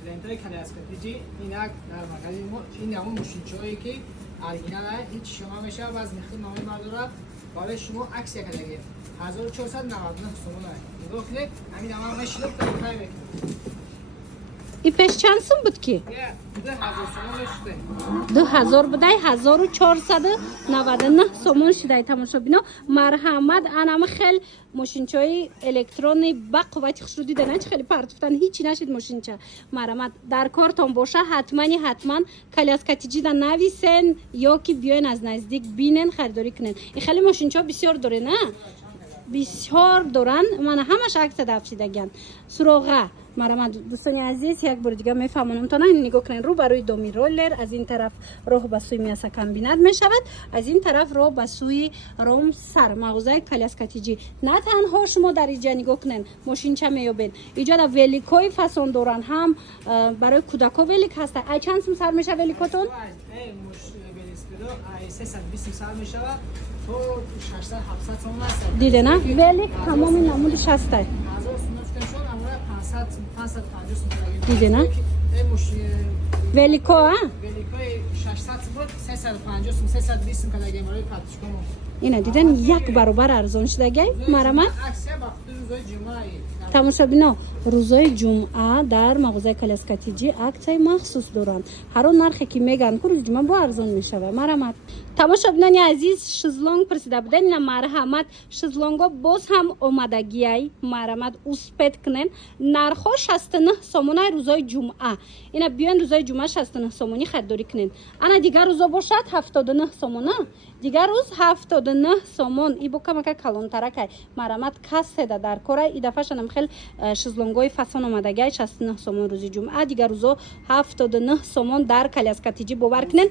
کلینتای کلیاسکاتیجی اینک در مغازه ما این همون ماشینچه‌ای که اورجینال هیچ شما میشه و از نرخ نامه مردم برای شما عکس یک دیگه 1499 سومون نگاه کنید همین همه ماشین رو پای بکنید این پیش چند سوم بود که 2000 بوده 1499 سومون شده تماشا بینا مرحمت انم خیلی ماشینچای الکترونی با قوت خوش رو دیدن نه خیلی پرتفتن هیچی نشد ماشینچه مرحمت در کارتون باشه حتما کلیاسکاتیجی دا نویسن یا که بیاین از نزدیک بینن خریداری کنن این خیلی ماشینچه بسیار داره نه بسیار دارن من همش عکس دفشیدگن سراغه مرحمت دوستان عزیز یک بار دیگه میفهمونم تا نه نگاه کنین رو برای دومی رولر از این طرف راه به سوی میاسا کمبینات میشود از این طرف راه به سوی روم سر مغازه کلیاسکاتیجی نه تنها شما در اینجا نگاه کنین ماشین چه میابین اینجا در ولیکوی فسون دوران هم برای کودکا ولیک هست ای چند سم سر میشه ولیکاتون 320 سر میشه تو 600 700 سوم هست دیده نه ولیک تمام نمودش هسته دیده نه ولیکو ها ولیکوی 600 بود 350 320 کداگه برای پاتش کنم اینا دیدن یک برابر ارزان شده گی مرحمت عکسیا وقت روزای جمعه تماشا بینا روزای جمعه در مغازه کلیاسکاتیجی عکسای مخصوص دارن هر نرخی که میگن که روز جمعه با ارزان میشه مرحمت تماشا بینانی عزیز شزلونگ پرسیده بودن اینا مرحمت شزلونگا باز هم اومدگی مرحمت اوسپت کنن نرخ 69 سومون روزای جمعه اینا بیان روزای جمعه 69 سومونی خریداری کنن انا دیگر روزا باشد 79 سومون دیگر روز 79 سومون ای بوکا که کلانتره که مرحمت کسه در کره ای دفعه شنم خیلی شزلونگای فسان اومدگی 69 سومون روز جمعه دیگر روزا 79 سومون در کلیاسکاتیجی باور کنن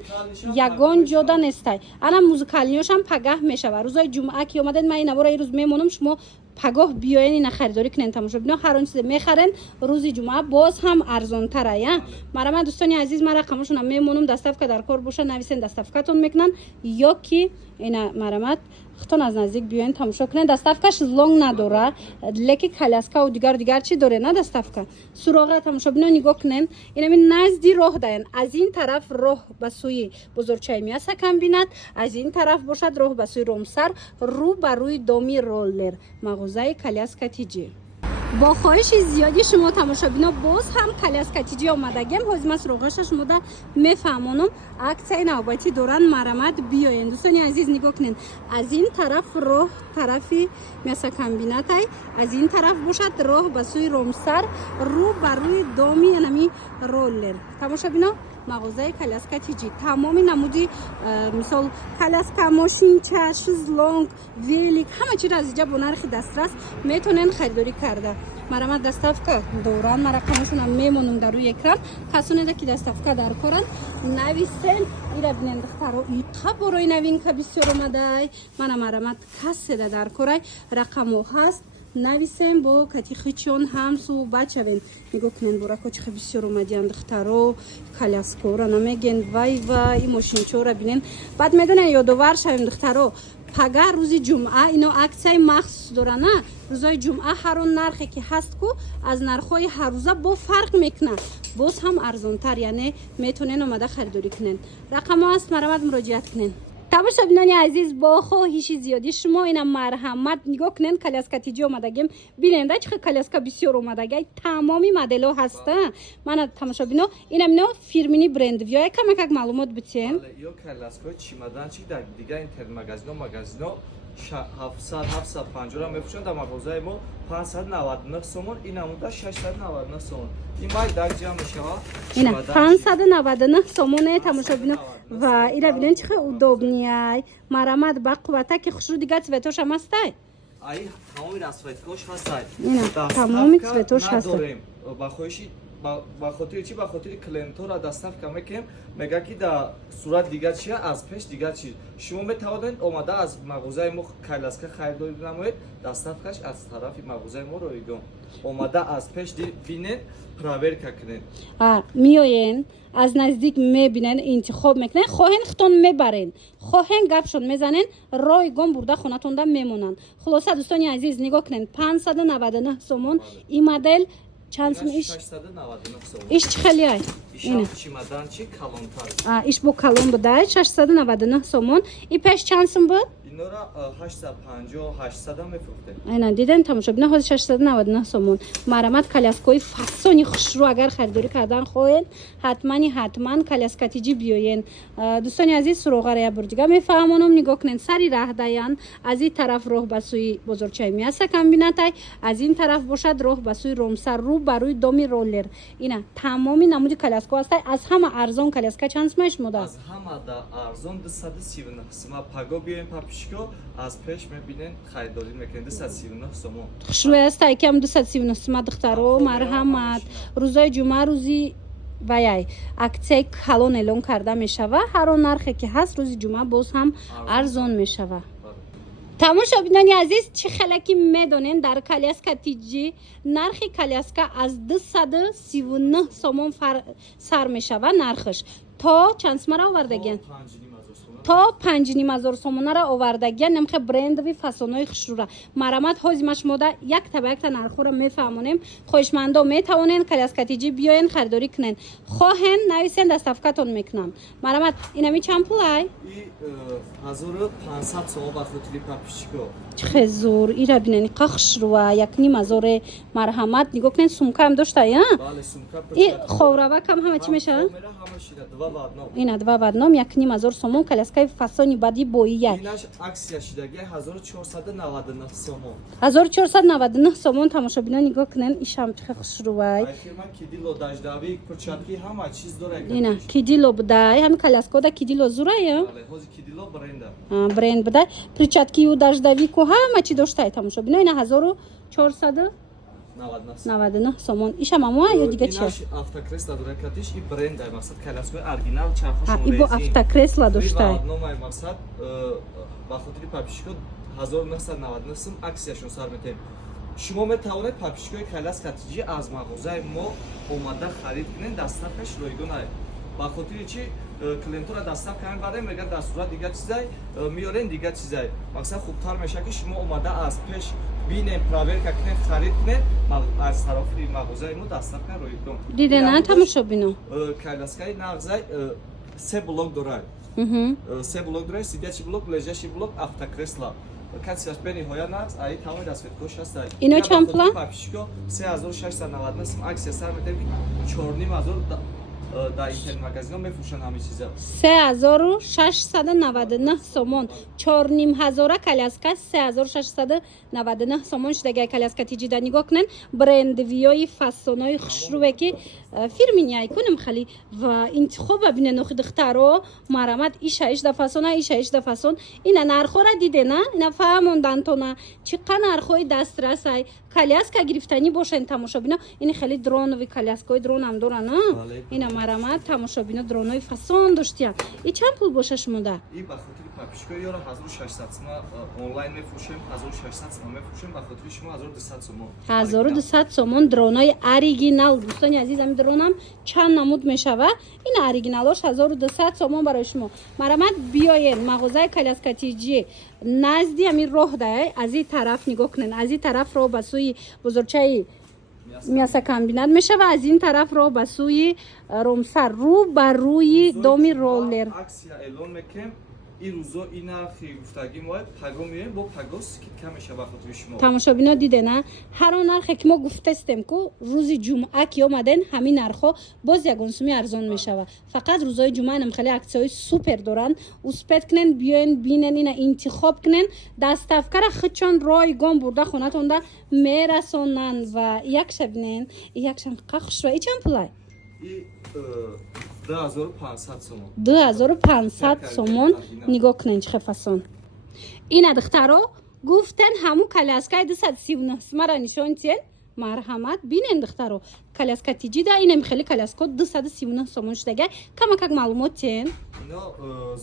یگان جدا نیست انا موزیکالیوش هم پگاه میشه روزای جمعه که اومدن من اینا برای روز میمونم شما پگاه بیاین اینا خریداری کنین تماشا ببینید هر اون چیز میخرن روز جمعه باز هم ارزان تره یا مرا دوستان عزیز من رقمشون هم میمونم دستافکا در کار باشه نویسین دستافکاتون میکنن یا کی اینا مرامت ختون از نزدیک بیاین تماشا کنین دستافکاش لونگ نداره لکی کلاسکا و دیگر چی داره نه دستافکا سراغ تماشا ببینید نگاه کنین اینا می نزدی راه داین از این طرف راه به سوی بزرگچای میاسا کمبینات از این طرف باشد راه به سوی رومسر رو بر روی دومی رولر مغازه کلیاسکاتیجی با خواهش زیادی شما تماشابینا باز هم کلیاسکاتیجی آمدگیم حزم از روغش شما دا میفهمونم عکسای نوبتی دوران مرمت بیاین دوستانی عزیز نگاه کنین از این طرف راه طرفی میاسا کمبینات از این طرف باشد راه به سوی رومسر رو بر روی دومی انمی رولر تماشابینا مغازه کلیاسکاتیجی تمام نمودی مثال کلیاسکا ماشینچه شزلونگ ویلیک همه چیز از اینجا با نرخ دسترس میتونن خریداری کرده مرامت دستافکا دوران مرقمشون هم میمونم در روی اکران کسونه ده که دستافکا در کارن نویسن ایره بینن دخترو ایقا برای نوین که بسیار اومده من مرامت کسی ده در کاره رقمو هست نویسیم با کتی خیچون هم سو بچه بین میگو کنن برا کچی خیلی بسیار اومدیان دخترو کلیاسکو را نمیگن وای ماشین چو را بینن بعد میدونن یادوار شویم دخترو پگاه روزی جمعه اینا عکسای مخصوص دارن نه روزای جمعه هر اون نرخی که هست کو از نرخای هر روزه با فرق میکنه باز هم ارزان تر یعنی میتونن اومده خریداری کنن رقم هست مرامت مراجعت کنن تماشا بینانی عزیز با خواهش زیادی شما اینا مرحمت نگاه کنن کلیاسکاتیجی اومدگیم بیننده چه کلیاسکا بسیار اومدگی تمامی مدل هسته من تماشا بینو اینا منو فیرمینی برند ویا کمک معلومات بتین یا کلیاسکا چیمدان چی در دیگه اینترنت مغازه 750 را میفروشند در مغازه ما 599 سومون این نموده 699 سومون این باید در جمع میشه اینا 599 سومونه تماشا بینو و اینا بینن چه удобнее مرامت با قوته که خوش رو دیگه سویتوش هم هسته ای تمامی رسویتوش هسته اینا تمامی سویتوش هسته با خواهشی با خاطر چی با خاطر کلینتو را دستافکا میکنیم میگه که در صورت دیگر چیه از پیش دیگر چی شما میتوانید اومده از مغازه ما کلیاسکا خریداری نمایید دستافکاش از طرف مغازه ما رایگان اومده از پیش بینید پراورکا کنید میاین از نزدیک میبینن انتخاب میکنن خواهن ختون میبرن خواهن گپشون میزنن رایگان برده خونتون دا میمونن خلاصه دوستانی عزیز نگاه کنین 599 سومون این مدل چند سوم ایش 699 сом. ایش چی خیلی ای Ишам чемоданчик калонтар. ایش بو کلون بوده 699 سومون ای پیش چند سوم بود Инора 850 800 ам мефурохтем. اینا دیدن تماشا ҳозир 699 сомон марамат коляскаи фасони хушрӯ агар харидорӣ кардан хоҳед ҳатман коляскатиҷӣ биёен. дӯстони азиз суроғара я бор дигар мефаҳмонам нигоҳ кунед сари раҳдаян аз ин тараф роҳ ба сӯи бозорчаи мяса комбинатай аз ин тараф бошад роҳ ба сӯи ромсар рӯ ба рӯи доми роллер ина тамоми намуди коляска ҳастай аз ҳама арзон коляска чанд сумаш мода Аз ҳамада арзон 239 сом. Паго биёем папишко аз пеш мебинен харидорӣ мекунем 239 сом. хушрӯи ҳастай кам 239 сума духтаро марҳамат рӯзои ҷумъа рӯзи ваяй аксияи калон эълон карда мешава ҳар он нархе ки ҳаст рӯзи ҷумъа боз ҳам арзон мешава. тамошобинони азиз чӣ хеле ки медонен дар коляска тиҷӣ нархи коляска аз 239 сомон сар мешава нархаш то чанд сумара овардагиан то 5500 сомонара овардагиан намхе брендови фасонои хушрӯра марамат ҳозимаш мода якта ба якта нархҳоро мефаҳмонем хоҳишмандо метавонен коляскатиҷӣ биёен харидорӣ кунен хоҳен нависен дастафкатон мекунам марамат инами чанд пулай 1500 сом ба хотири папишко. чихе зур ира бинен қа хушрӯа 1500 марҳамат нигоҳ кунен сумкаам доштая Бале сумка и ховравакам ҳама чӣ мешава мера ҳама шида 2 вадном. ина 2 вадном 1500 сомон коляскаи фасони бади боияй Инаш аксия шидаги 1499 сом. 1499 сомон тамошобинон нигоҳ кунен ишам чихе хушрӯай Ай фирма кидило даждави перчатки ҳама чиз дорад. ина кидило будай ҳами коляскода кидило зурая Бале ҳозир кидило бренда. бренд будай перчаткию даждавику ҳама чи доштай тамошобино ина 1499 сомон ишам амоа ё дига чия Инаш автокресла доракатиш и бренда мақсад коляскаи оригинал чархошон и бо автокресла доштай номай мақсад ба хотири папишко 1999 сом аксияшон сар метем. шумо метавонед папишкои коляскатиҷӣ аз мағозаи мо омада харид кунед дастафкаш ройгон ай ба хотири чи клиентора дастафка мебарем мегӯяд дар сурат дига чизай миёрен дига чизай мақсад хубтар мешавад ки шумо омада аз пеш бинем проверка кунед харид кунед аз тарафи мағозаи мо дастафка ройгон дидена тамошобино коляскаи нағзай се блок дорад се блок дорад сидячий блок лежачий блок автокресла касияш бениҳоят нағз аи тамоми дастфеткош ҳастай ино чанд пула папишко 3699 сом аксия сар метем ки 4500 дар интернет-магазино мефурӯшанд ҳамин чиза 3699 сомон 4500 коляска 3699 сомон шудагай коляска тиҷида нигоҳ кунен брендвиёи фасонои хушрӯе ки фирми няйкунем хали ва интихоба бинен охи духтаро марамат иша ишда фасона иша ишда фасон ина нархора дидена ина фаҳмондантона чӣ қа нархҳои дастрасай коляска гирифтанӣ бошен тамошобино ини хеле дронови коляскаҳои дронам дорана ина марамат тамошобино дронои фасон доштиян и чанд пул боша шумода и ба хотири папишко ёра 1600 сом онлайн мефурӯшем 1600 сом мефурӯшем ба хотири шумо 1200 сом 1200 сомон дронои оригинал дӯстони азиз ами дронам чанд намуд мешава ин оригиналош 1200 сомон барои шумо марамат биёен мағозаи коляскатиҷӣ назди ами роҳ дай аз ин тараф нигоҳ кунен аз ин тараф роҳ ба сӯи бозорчаи мясокомбинат мешава аз ин тараф роҳ ба сӯи ромсар рӯ ба рӯи доми роллер аксия эълон мекунем ин рӯзо ин нархи гуфтагӣ мо паго меоем бо паго скидка мешава ба хотири шумо тамошобино дидена ҳар он нархе ки мо гуфтастем ку рӯзи ҷумъа ки омаден ҳамин нархҳо боз ягон суми арзон мешава фақат рӯзои ҷумъа нам хеле аксияҳои супер доранд успет кунен биёен бинен ина интихоб кунен дастафкара хичон ройгон бурда хонатонда мерасонанд ва якша бинен якшам қа хушва и чанд пулай 2500 сом 2500 сомон нигоҳ кунен чихе фасон ина духтаро гуфтен ҳамун коляскаи 239 сумара нишон тиен марҳамат бинен духтаро коляска тиҷида инем хеле коляско 239 сомон шудагай камакак маълумот тиен ино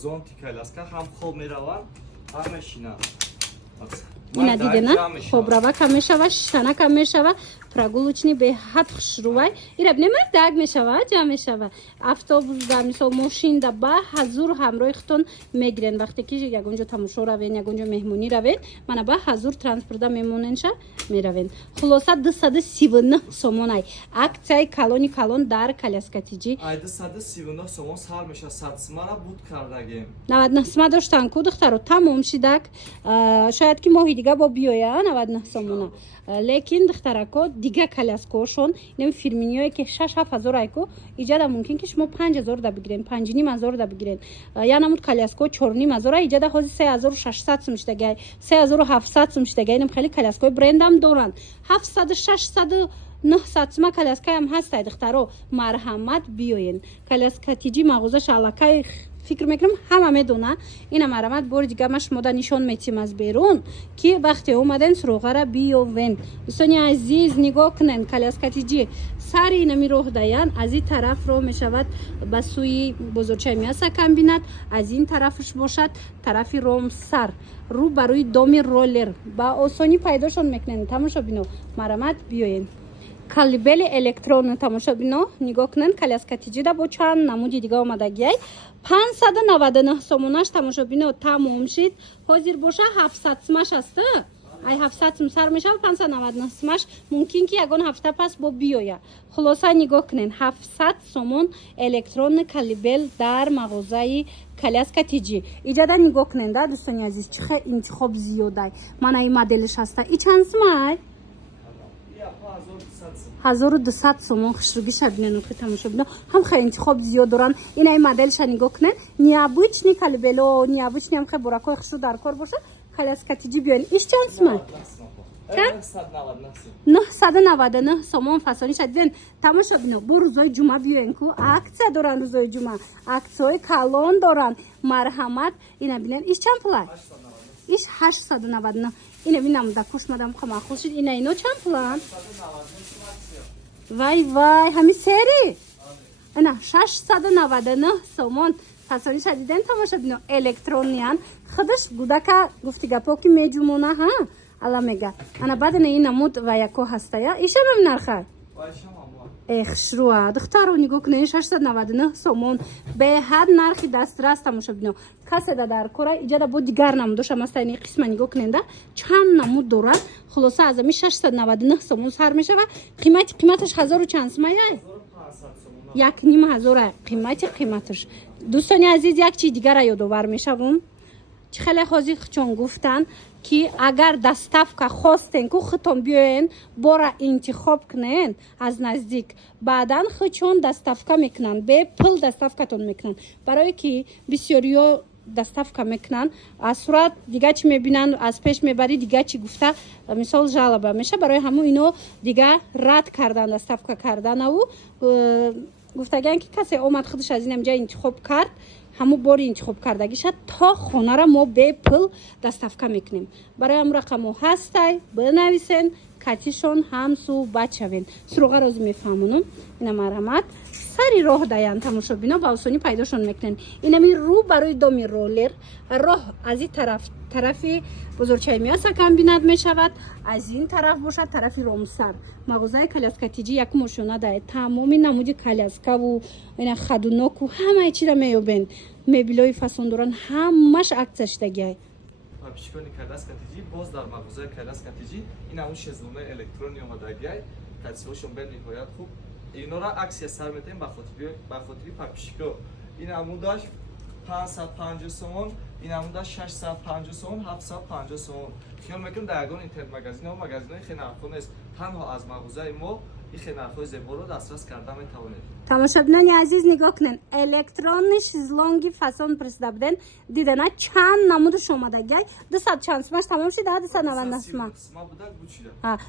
зонти коляска ҳам хоб мераванд ҳам мешинанд اینا دیدین خب روا کم میشود شتنه کم میشود прогулочный به حد خشروای اینا بنمر داغ میشود جا میشود автобус دا مثلا ماشین دا با حضور همراه خودتون میگیرن وقتی که یک اونجا تماشا روین یک اونجا مهمونی روین من با حضور ترانسپورت میموننشا میروین خلاصه 239 сомон ай аксияи калони калон дар коляскатиҷи ай 239 сомон сар меша 100 сомона буд кардагем 99 сомон доштан ку духтаро тамом шидак шояд ки моҳи дига бо биёя 99 сомона лекин духтарако дига коляскошон нем фирминиое ки 6-7 айко иҷада мумкин ки шумо 5000 да бигирен 5500 да бигирен я намуд коляско 4500 ай иҷада ҳози 3600 сум шидагай 3700 сум шидагай нем хеле коляскои брендам доранд 700 600 900 сум коляскаям ҳастай духтаро марҳамат биёен коляскатиҷи мағоза шалакай фикр мекунам ҳама медона ина марҳамат бори дига ма шумода нишон метим аз берун ки вақте омаден суроғара биёвен дӯстони азиз нигоҳ кунен коляскатиҷи сари инами роҳ даян аз ин тараф роҳ мешавад ба сӯи бозорчаи мяса комбинат аз ин тарафш бошад тарафи ромсар рӯ ба рӯи доми роллер ба осонӣ пайдошон мекунен тамошобино марҳамат биёен калибели электронно тамошобино нигоҳ кунен коляскатиҷида бо чанд намуди дига омадагиай 599 сомонаш тамошобино тамом шид ҳозир боша 700 сумаш аста ай 700 сум сар мешавад 599 сумаш мумкин ки ягон ҳафта пас бо биёя хулоса нигоҳ кунен 700 сомон электронни калибел дар мағозаи коляскатиҷи иҷада нигоҳ кунен да дӯстони азиз чихе интихоб зиёдай мана ин моделиш аста и чанд сумай 1200 сомон хушруги шабинен ки тамошобино ҳам хе интихоб зиёд доран ина ин моделша нигоҳ кунен необычный калибело необычный ҳам хе буракои хушру дар кор боша коляскатиҷи биёен иш чанд сумай 999 сомон фасони шадиден тамошобино бо рӯзои ҷумъа биёен ку аксия доран рӯзои ҷумъа аксияҳои калон доран марҳамат ина бинен иш чанд пулай иш 899 ина бинам да кушмадам хамахул шид ина ино чанд пулан вай вай ҳами сери ина 699 сомон фасони шадиден тамошобино электрониян худаш гудака гуфти гапо ки меҷумона ҳа ала мега ана бадана ин намуд ва яко ҳастая ишамам нарха эхшруа духтаро нигоҳ кунед 699 сомон беҳад нархи дастрас тамошобино касе да дар кора иҷада бо дигар намудошам аста ин қисма нигоҳ куненда чанд намуд дорад хулоса аз ами 699 сомон сар мешава қиматаш 1000 чанд сумаяй 1500 қиматаш дӯстони азиз як чиз дигарро ёдовар мешавам чӣ хеле ҳозир чон гуфтанд ки агар доставка хостен ку худтон биёен бора интихоб кунен аз наздик баъдан худчон доставка мекунанд бепул доставкатон мекунанд барое ки бисёриё доставка мекунанд аз сурат дига чӣ мебинанд аз пеш мебари дига чӣ гуфта мисол жалоба меша барои ҳамун ино дига рад кардан доставка карданаву гуфтаган ки касе омад худаш аз инам ҷа интихоб кард ҳаму бори интихоб кардагиша то хонара мо бепул доставка мекунем барои ҳамун рақамо ҳастай бинависен катишон ҳамсу бачавен суроға розӣ мефаҳмонам ина марҳамат сари роҳ даян тамошобино ба осонӣ пайдошон мекунен инами рӯ барои доми роллер роҳ аз ин тарафи бозорчаи мяса комбинат мешавад аз ин тараф бошад тарафи ромсар мағозаи коляскатиҷи як мошона дае тамоми намуди коляскаву ина хадуноку ҳамаи чиро меёбен мебелои фасондоран ҳамаш акция шидагиай пичкони коляскатиҷи боз дар мағозаи коляскатиҷи ин ҳамун шезлонаи электрони омадагиай катисиҳошон бе ниҳоят хуб инора аксия сар метаем ба хотири папишко ин амудаш 550 сомон ин амудаш 650 сомон 750 сомон хиёл мекунам дар ягон интернет магазинҳо магазинҳои хеле нархҳо нест танҳо аз мағозаи мо ин хеле нархҳои зеборо дастрас карда метавонед тамошобинони азиз нигоҳ кунен электронни шезлонги фасон пурсида буден дидана чанд намудаш омадагиай 200 чанд сумаш тамом шида 299 сума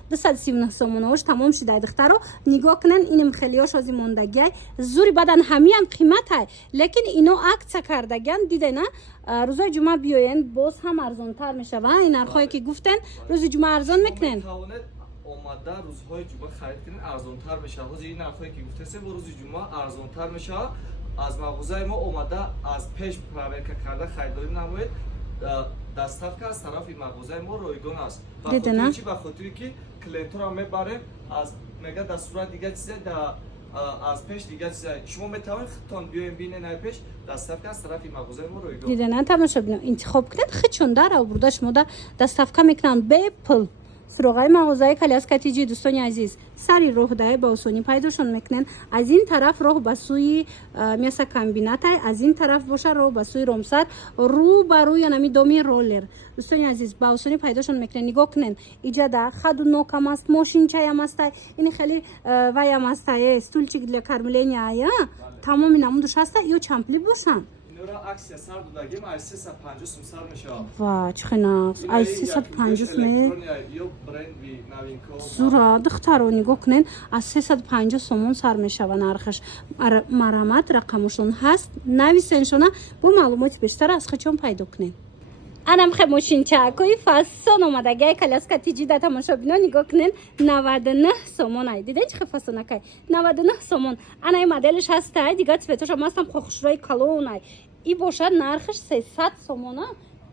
239 сомоноваш тамом шида духтаро нигоҳ кунен инам хелиёш ози мондагиай зури бадан ҳамиам қиматай лекин ино акция кардагиан дидена рӯзои ҷумъа биёен боз ҳам арзонтар мешава ин нархҳое ки гуфтен рӯзи ҷумъа арзон мекунен омада рӯзҳои ҷумъа харид кунед арзонтар мешавад ҳозир ин нархҳое ки гуфтесем бо рӯзи ҷумъа арзонтар мешавад аз мағозаи мо омада аз пеш проверка карда харидорӣ намоед доставка аз тарафи мағозаи мо ройгон аст. Дидена? Ба хотири ки клиентора мебарем аз мега да сурат дига чизе да аз пеш дига чизе шумо метавонед худтон биёем бинен ай пеш доставка аз тарафи мағозаи мо ройгон. дидена тамошобино интихоб кунед хичундар албурда шумо да доставка мекунанд бепул. Суроғаи мағозаи коляска тиҷи дӯстони азиз сари роҳ даи ба осонӣ пайдошон мекунен. Аз ин тараф роҳ ба сӯи мясокомбинатай, аз ин тараф боша роҳ ба сӯи ромсар, рӯ ба рӯ янами доми роллер. Дӯстони азиз ба осонӣ пайдошон мекунен. Нигоҳ кунен иҷада хаду нокам аст, мошинчаям астай, ини хеле ваям астай, стульчик для кормления, тамоми намудуш астай, ё чампли бошанд. аксия сар додагим ай 350 сум сар мешавад. Ва чӣ хенас ай 350 не ё бренди новинко зура духтаро нигоҳ кунен аз 350 сомон сар мешава нархаш. Марамат рақамашон ҳаст, нависеншона бо маълумоти бештар аз хичон пайдо кунен. Анам хе мошинчаакои фасон омадагиай коляска тиҷида тамошобино нигоҳ кунен 99 сомон ай. Диден чӣ хе фасонакай 99 сомон. Анаи моделиш ҳастай, дига цветошам ҳастам хохушрои калонай. И бошад нархаш 300 сомона,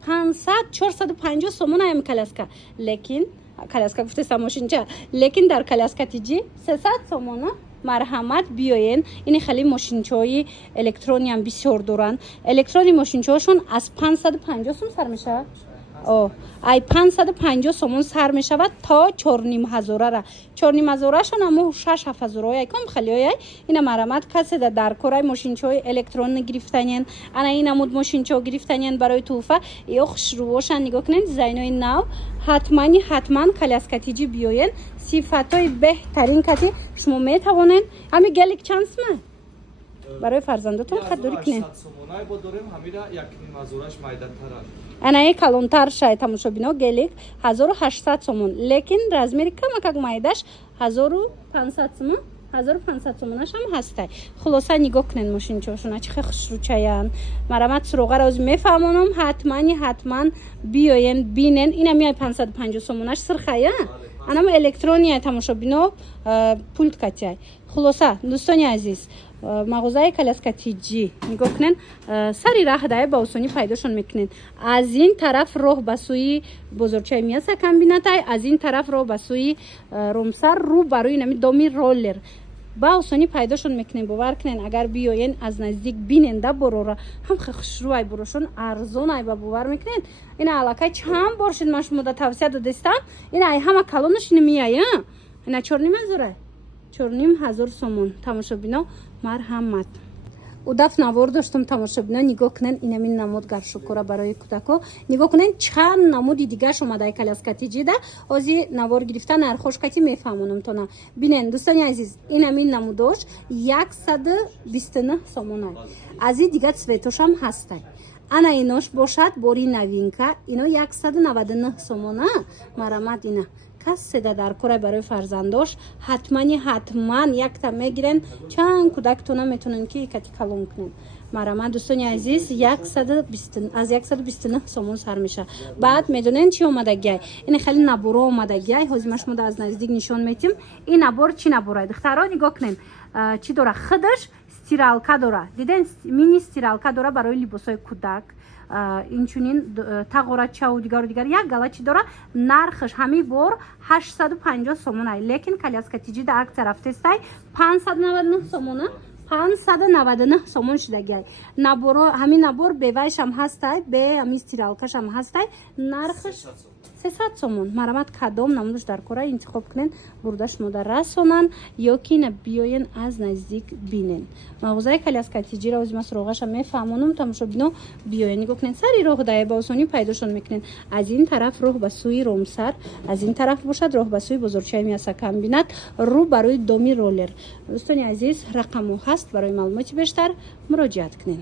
500 450 сомона ами коляска. Лекин коляска гуфтестам мошинча, лекин дар коляска тиҷи 300 сомона. Марҳамат биёен, ини хеле мошинчаҳои электронияам бисёр доранд. Электрони мошинчаҳошон аз 550 сум сар мешавад. ай 550 сомон сар мешавад то 4500 4500-шон амо 6-7 ай ком халиояй. Ина марамат касе дар корай мошинчаҳои электронни гирифтанен, ана ин амуд мошинчаҳо гирифтанен барои туҳфа ё хушрӯошан. Нигоҳ кунед дизайнои нав. ҳатман коляска тиҷи биёен. сифатҳои беҳтарин кати шумо метавонед. ҳами гелик чандсма барои фарзандотон хатдорӣ кунед. анаи калонтар шай тамошобино гелик 1800 сомон, лекин размери камакак майдаш 1500 сомон. 1500 сомонаш ҳам ҳастай. Хулоса нигоҳ кунед мошинчаҳошона чӣ хе хушрӯчаян. Марамат суроғаро оз мефаҳмонам. ҳатман биёен бинен. Ина миай 550 сомонаш сирхая. Анамо электрония тамошобино пульт катяй. Хулоса дӯстони азиз мағозаи коляска тиҷи нигоҳ кунен сари раҳ даи ба осонӣ пайдошон мекунен. Аз ин тараф роҳ ба сӯи бозорчаи мясокомбинатай, аз ин тараф роҳ ба сӯи ромсар, рӯ ба рӯи нами доми роллер. Ба осонӣ пайдошон мекунен. Бовар кунен агар биёен аз наздик бинен да борора ҳам хе хушрӯай борошон арзонай ба бовар мекунен. Ина аллакай чанд бор шуд ман шумода тавсия додестам. Ина ай ҳама калонаш ина мияя. Ина 4500 сомон. Тамошобино марҳамат. удаф навор доштам тамошобино нигоҳ кунен инамин намуд гаршукура барои кӯдако. нигоҳ кунен чанд намуди дигаш омадаи коляска тиҷида ози навор гирифта нархошкати мефаҳмонам тона. Бинен дӯстони азиз инамин намудош 129 сомонай. Ази дига цветошам ҳастай. Ана инош бошад бори новинка. Ино 199 сомона. Марамат ина каседа дар кора барои фарзандош ҳатман якта мегирен. Чанд кӯдактона метонен ки кати калон кунен. Марамат дӯстони азиз 129 сомон сар меша. Баъд медонен чӣ омадагиай. Ин хеле наборо омадагиай. ҳозир ма шумо аз наздик нишон метим. Ин набор чӣ наборай? духтаро нигоҳ кунен чӣ дора хидаш стиралка дора. Диден мини стиралка дора барои либосои кӯдак. Инчунин тағорачаву дигару дигар як галачи дора. Нархаш ҳами бор 850 сомонай. Лекин коляска тиҷида акция рафтестай 599 сомона. 599 сомон шудагиай. Наборо ҳамин набор бевайшам ҳастай, бе ҳамин стиралкашам ҳастай. Нархаш 300 сомон. Марамат кадом намудаш дар кора интихоб кунен бурда шумода расонан ё ки на биёен аз наздик бинен. Мағозаи коляска тиҷира ози ма суроғаша мефаҳмонам тамошобино биёен нигоҳ кунен сари роҳ дае ба осонӣ пайдошон мекунен. Аз ин тараф роҳ ба сӯи ромсар, аз ин тараф бошад роҳ ба сӯи бозорчаи мясокомбинат, рӯ барои доми роллер. дӯстони азиз рақамо ҳаст барои маълумоти бештар муроҷиат кунен.